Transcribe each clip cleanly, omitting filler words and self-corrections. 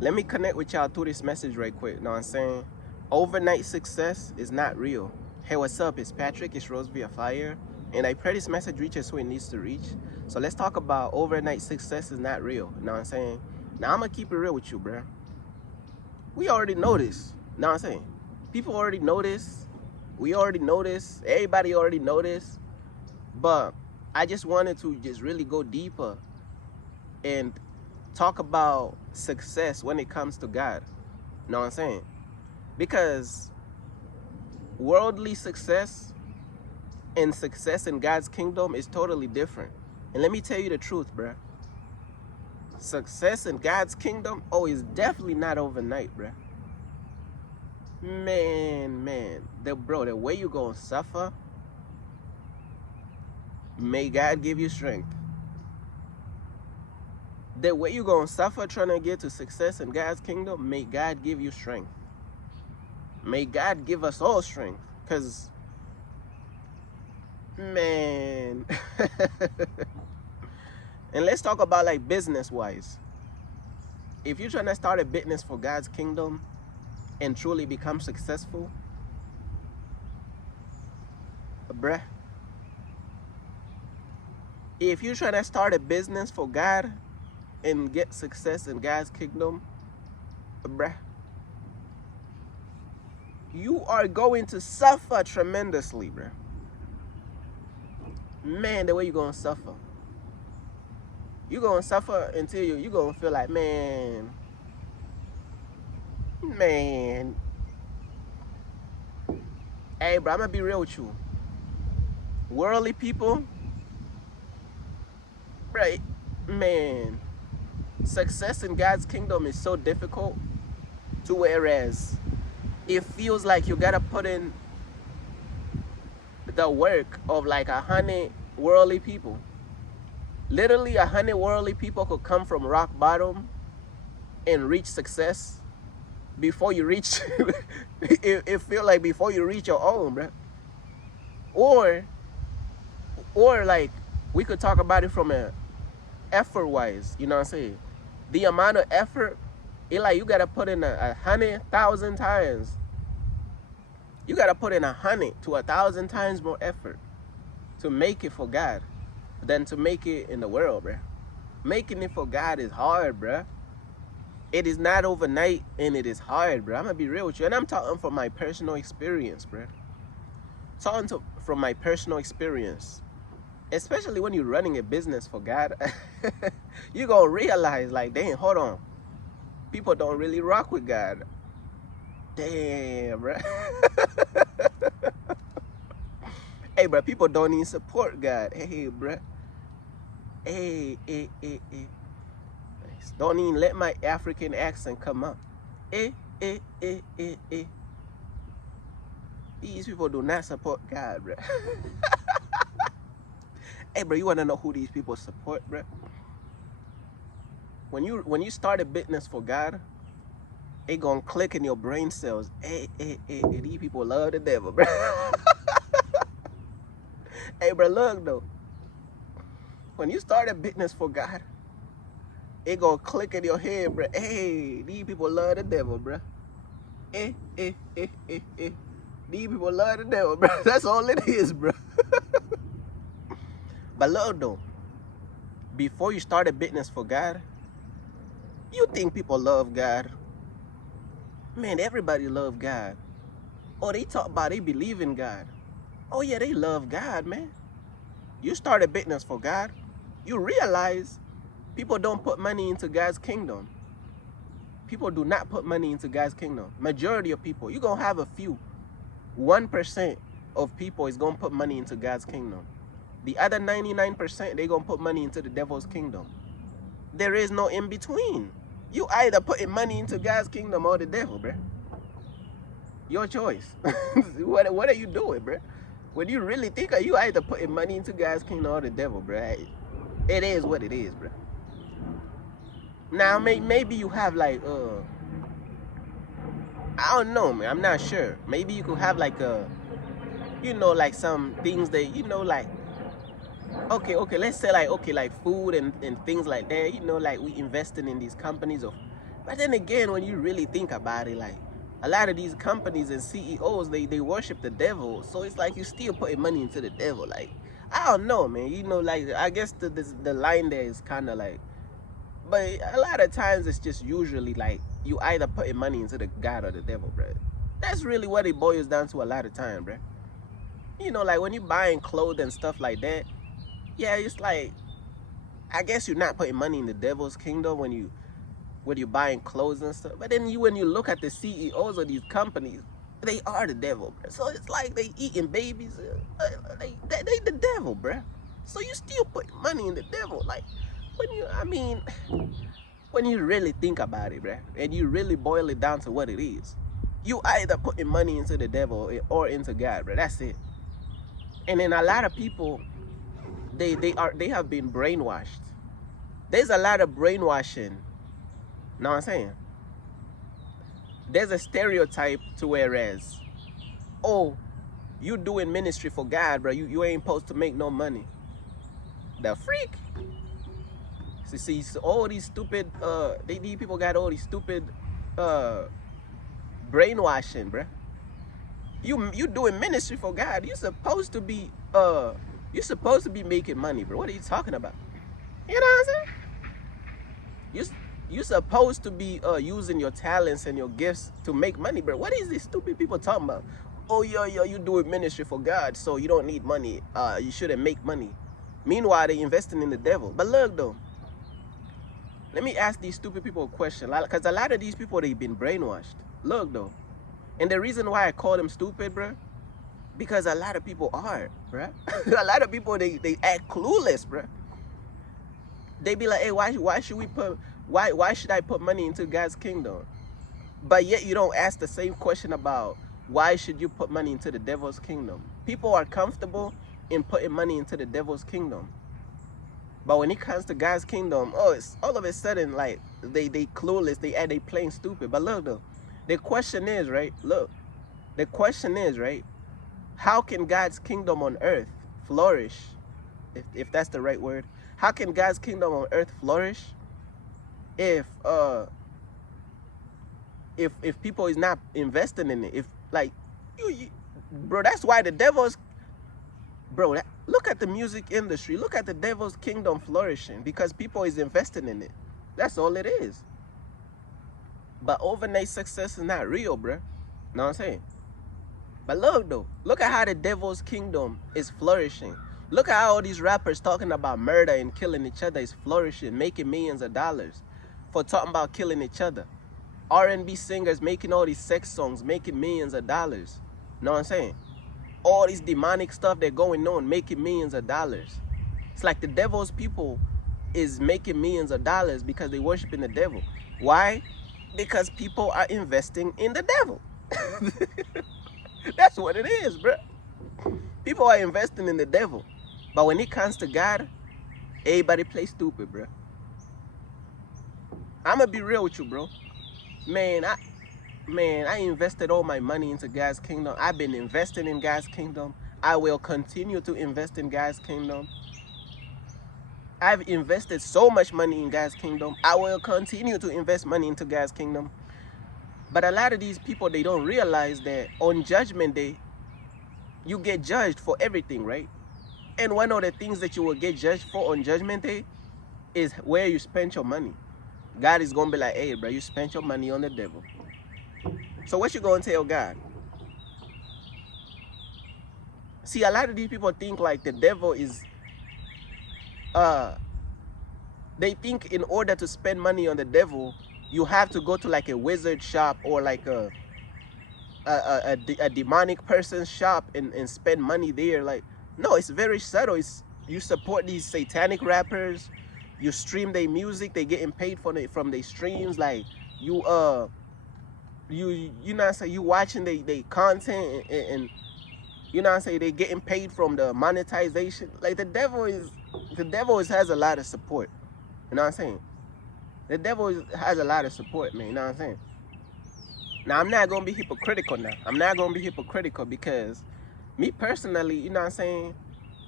Let me connect with y'all through this message right quick. You know what I'm saying? Overnight success is not real. Hey, what's up? It's Patrick. It's Rose via Fire. And I pray this message reaches who it needs to reach. So let's talk about overnight success is not real. You know what I'm saying? Now, I'm going to keep it real with you, bro. We already know this. You know what I'm saying? People already know this. We already know this. Everybody already know this. But I just wanted to just really go deeper and talk about success when it comes to God. You know what I'm saying? Because worldly success and success in God's kingdom is totally different. And let me tell you the truth, bruh. Success in God's kingdom, oh, is definitely not overnight, bruh. Man, the way you gonna suffer, may God give you strength. The way you gonna suffer trying to get to success in God's kingdom, may God give you strength. May God give us all strength. Because, man. And let's talk about like business-wise. If you're trying to start a business for God's kingdom and truly become successful, bruh, if you're trying to start a business for God and get success in God's kingdom, bruh, you are going to suffer tremendously, bruh. Man, the way you're going to suffer. You're going to suffer until you're going to feel like, man. Hey, bro, I'm going to be real with you. Worldly people, right, man, success in God's kingdom is so difficult to whereas it feels like you gotta put in the work of like 100 worldly people. Literally 100 worldly people could come from rock bottom and reach success before you reach it feel like before you reach your own, bro. Or like we could talk about it from a effort wise, you know what I'm saying? The amount of effort, it like you gotta put in 100,000 times. You gotta put in 100 to 1,000 times more effort to make it for God than to make it in the world, bruh. Making it for God is hard, bruh. It is not overnight and it is hard, bruh. I'm gonna be real with you. And I'm talking from my personal experience, bruh. From my personal experience. Especially when you're running a business for God, you're gonna realize like, dang, hold on. People don't really rock with God. Damn, bruh. Hey, bruh, people don't even support God. Hey, bruh. Hey. Don't even let my African accent come up. Eh. These people do not support God, bruh. Hey, bro, you wanna know who these people support, bruh? When you start a business for God, it gonna click in your brain cells. Hey, these people love the devil, bruh. Hey, bro, look though. When you start a business for God, it gonna click in your head, bruh. Hey, these people love the devil, bruh. Eh. These people love the devil, bruh. That's all it is, bruh. But look though, before you start a business for God, you think people love God. Man, everybody love God. Oh, they talk about they believe in God. Oh yeah, they love God, man. You start a business for God, you realize people don't put money into God's kingdom. People do not put money into God's kingdom. Majority of people, you're gonna have a few. 1% of people is gonna put money into God's kingdom. The other 99%, they gonna put money into the devil's kingdom. There is no in between. You either putting money into God's kingdom or the devil, bruh. Your choice. What are you doing, bruh? When you really think, are you either putting money into God's kingdom or the devil, bruh? It is what it is, bruh. Now, maybe you have like, I don't know, man. I'm not sure. Maybe you could have like like some things that, like, okay, let's say like, okay, like food and things like that, like we investing in these companies of, But then again, when you really think about it, like a lot of these companies and CEOs, they worship the devil. So it's like you still putting money into the devil. Like, I don't know, man. You know, like I guess the line there is kind of like, but a lot of times it's just usually like you either putting money into the God or the devil, bro. That's really what it boils down to a lot of time, bro. You know, like when you buying clothes and stuff like that, yeah, it's like I guess you're not putting money in the devil's kingdom when you're buying clothes and stuff. But then when you look at the CEOs of these companies, they are the devil, bro. So it's like they eating babies. They the devil, bro. So you still put money in the devil, like when you really think about it, bro, and you really boil it down to what it is, you either putting money into the devil or into God, bro. That's it. And then a lot of people, they have been brainwashed. There's a lot of brainwashing. Know what I'm saying? There's a stereotype to whereas, oh, you doing ministry for God, bro. You ain't supposed to make no money. The freak. See, all these stupid these people got all these stupid brainwashing, bro. You doing ministry for God. You're supposed to be making money, bro. What are you talking about? You know what I'm saying? You're supposed to be using your talents and your gifts to make money, bro. What is these stupid people talking about? Oh, yeah, you doing ministry for God, so you don't need money. You shouldn't make money. Meanwhile, they investing in the devil. But look, though, let me ask these stupid people a question, because a lot of these people, they've been brainwashed. Look, though, and the reason why I call them stupid, bro, because a lot of people are, bro. A lot of people, they act clueless, bro. They be like, hey, why should I put money into God's kingdom? But yet you don't ask the same question about why should you put money into the devil's kingdom? People are comfortable in putting money into the devil's kingdom. But when it comes to God's kingdom, oh, it's all of a sudden like they clueless, they playing stupid. But look though, the question is, right? Look, the question is, right? How can God's kingdom on earth flourish? If that's the right word. How can God's kingdom on earth flourish if people is not investing in it? If like bro, that's why the devil's, bro, look at the music industry, look at the devil's kingdom flourishing, because people is investing in it. That's all it is. But overnight success is not real, bro. Know what I'm saying? But look though, look at how the devil's kingdom is flourishing. Look at how all these rappers talking about murder and killing each other is flourishing, making millions of dollars for talking about killing each other. R&B singers making all these sex songs, making millions of dollars. Know what I'm saying? All these demonic stuff they're going on, making millions of dollars. It's like the devil's people is making millions of dollars because they worshiping the devil. Why? Because people are investing in the devil. That's what it is, bro. People are investing in the devil. But when it comes to God, everybody play stupid, bro. I'm going to be real with you, bro. Man, I invested all my money into God's kingdom. I've been investing in God's kingdom. I will continue to invest in God's kingdom. I've invested so much money in God's kingdom. I will continue to invest money into God's kingdom. But a lot of these people, they don't realize that on Judgment Day, you get judged for everything, right? And one of the things that you will get judged for on Judgment Day is where you spent your money. God is going to be like, hey, bro, you spent your money on the devil. So what you going to tell God? See, a lot of these people think like the devil is, they think in order to spend money on the devil, you have to go to like a wizard shop or like a demonic person's shop and spend money there. Like, no, it's very subtle. It's, you support these satanic rappers, you stream their music, they getting paid from their streams. Like you know what I'm saying, you watching they content and you know what I'm saying, they getting paid from the monetization. Like the devil has a lot of support. You know what I'm saying? The devil has a lot of support, man. You know what I'm saying? Now, I'm not going to be hypocritical now. I'm not going to be hypocritical because me personally, you know what I'm saying,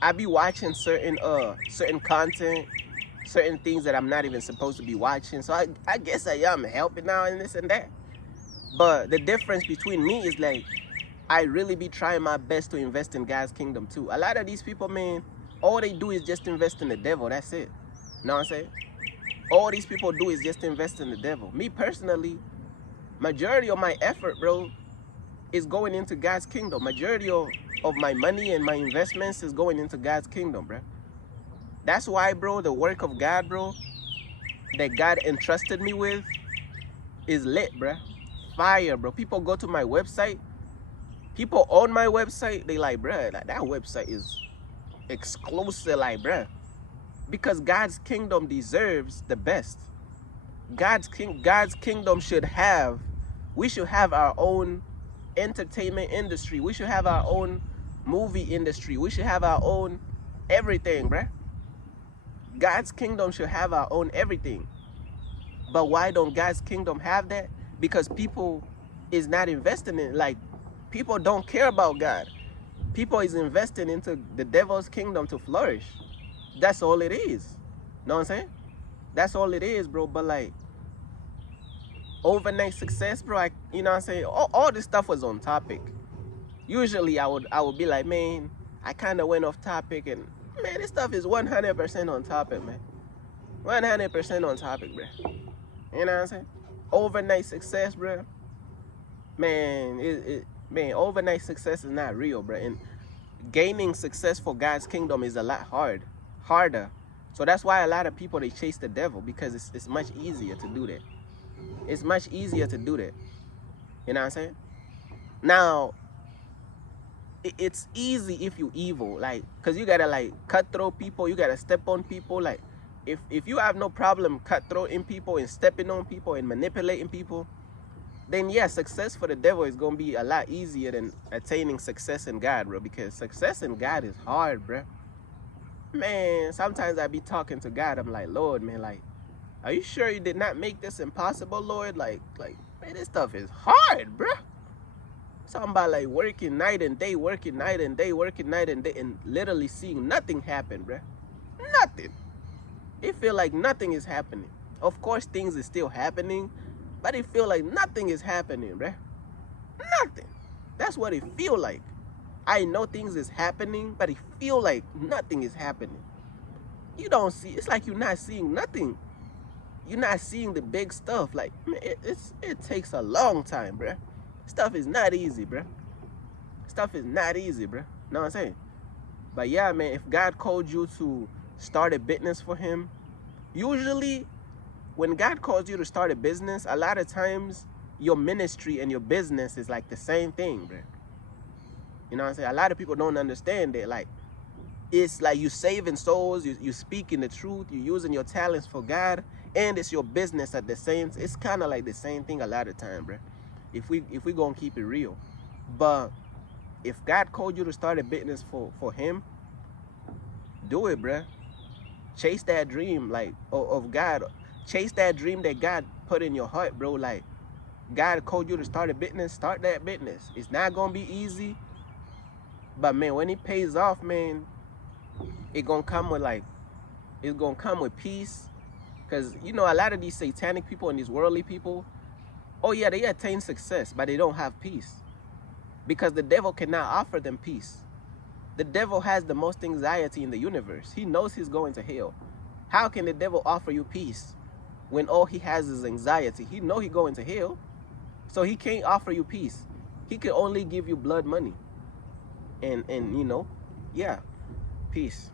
I be watching certain content certain things that I'm not even supposed to be watching. So I guess I am helping now and this and that. But the difference between me is like, I really be trying my best to invest in God's kingdom too. A lot of these people, man, all they do is just invest in the devil. That's it. You know what I'm saying? All these people do is just invest in the devil. Me personally, majority of my effort, bro, is going into God's kingdom. Majority of my money and my investments is going into God's kingdom, bro. That's why, bro, the work of God, bro, that God entrusted me with is lit, bro. Fire, bro. People go to my website. People on my website, they like, bro, that website is exclusive, like, bro. Because God's kingdom deserves the best. God's kingdom should have, we should have our own entertainment industry. We should have our own movie industry. We should have our own everything, bruh. God's kingdom should have our own everything. But why don't God's kingdom have that? Because people is not investing in, like, people don't care about God. People is investing into the devil's kingdom to flourish. That's all it is. Know what I'm saying? That's all it is, bro. But like, overnight success, bro, you know what I'm saying? All this stuff was on topic. Usually I would be like, man, I kind of went off topic, and man, this stuff is 100% on topic, man. 100% on topic, bro. You know what I'm saying? Overnight success, bro. Man, man, overnight success is not real, bro. And gaining success for God's kingdom is a lot harder. So that's why a lot of people, they chase the devil, because it's much easier to do that. It's much easier to do that. You know what I'm saying? Now, it's easy if you evil, like, because you gotta like cutthroat people, you gotta step on people. Like, if you have no problem cutthroating people and stepping on people and manipulating people, then yeah, success for the devil is gonna be a lot easier than attaining success in God, bro. Because success in God is hard, bro. Man, sometimes I be talking to God, I'm like, Lord, man, like, are you sure you did not make this impossible, Lord? Like, man, this stuff is hard, bro. Talking about like working night and day, working night and day, working night and day, and literally seeing nothing happen, bro. Nothing. It feel like nothing is happening. Of course, things is still happening, but it feel like nothing is happening, bro. Nothing. That's what it feel like. I know things is happening, but it feel like nothing is happening. You don't see. It's like you're not seeing nothing. You're not seeing the big stuff. Like, man, it takes a long time, bro. Stuff is not easy, bro. Stuff is not easy, bro. Know what I'm saying? But yeah, man, if God called you to start a business for him, usually when God calls you to start a business, a lot of times your ministry and your business is like the same thing, bro. You know what I'm saying? A lot of people don't understand that. Like, it's like you saving souls, you speaking the truth, you using your talents for God, and it's your business at the same. It's kind of like the same thing a lot of time, bro. If we gonna keep it real. But if God called you to start a business for him, do it, bro. Chase that dream, like, of God. Chase that dream that God put in your heart, bro. Like, God called you to start a business, start that business. It's not gonna be easy, but man, when it pays off, man, it's gonna come with peace. Because, you know, a lot of these satanic people and these worldly people, oh yeah, they attain success, but they don't have peace. Because the devil cannot offer them peace. The devil has the most anxiety in the universe. He knows he's going to hell. How can the devil offer you peace when all he has is anxiety? He know he's going to hell, so he can't offer you peace. He can only give you blood money. And you know, yeah, peace.